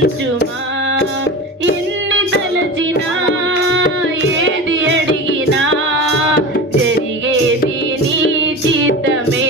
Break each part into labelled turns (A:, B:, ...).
A: కరుణించుమా ఎన్ని తలచినా ఏది అడిగినా జరిగేది నీ చిత్తమే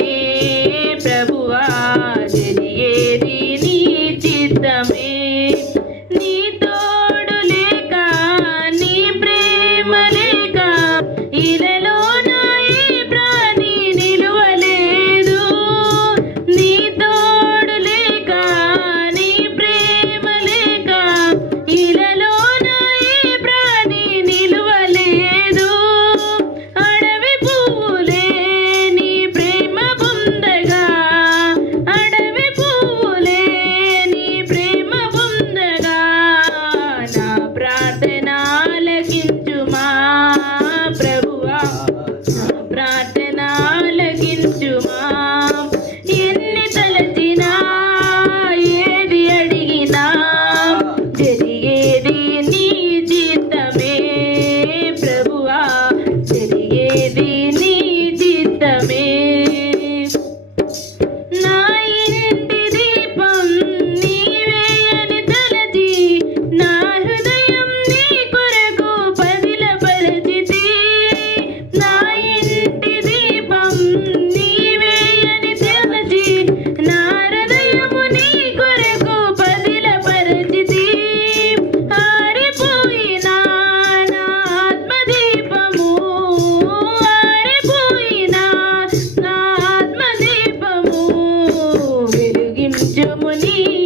A: चलिए बिना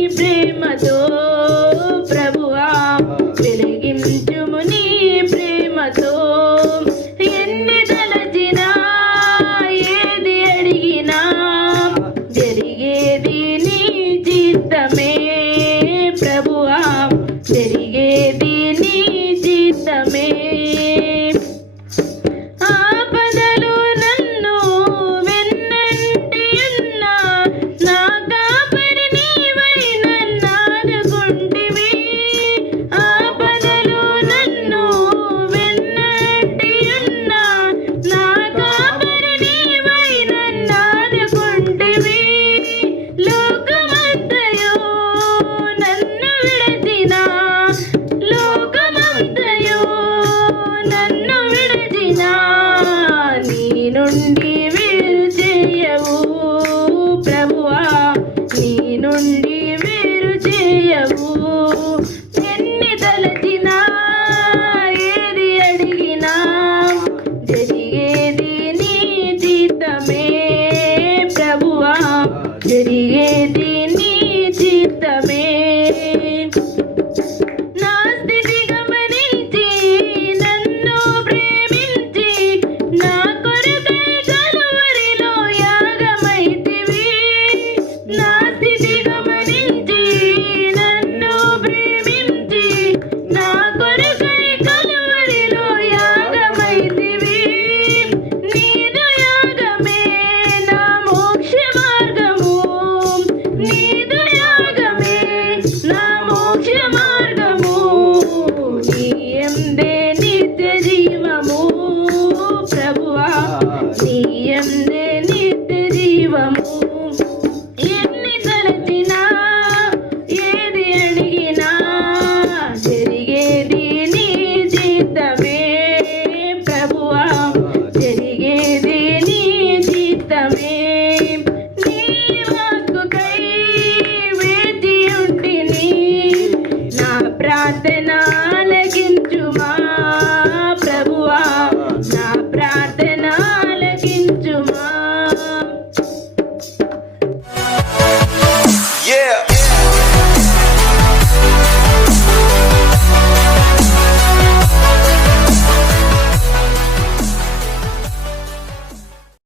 A: నీ see him now.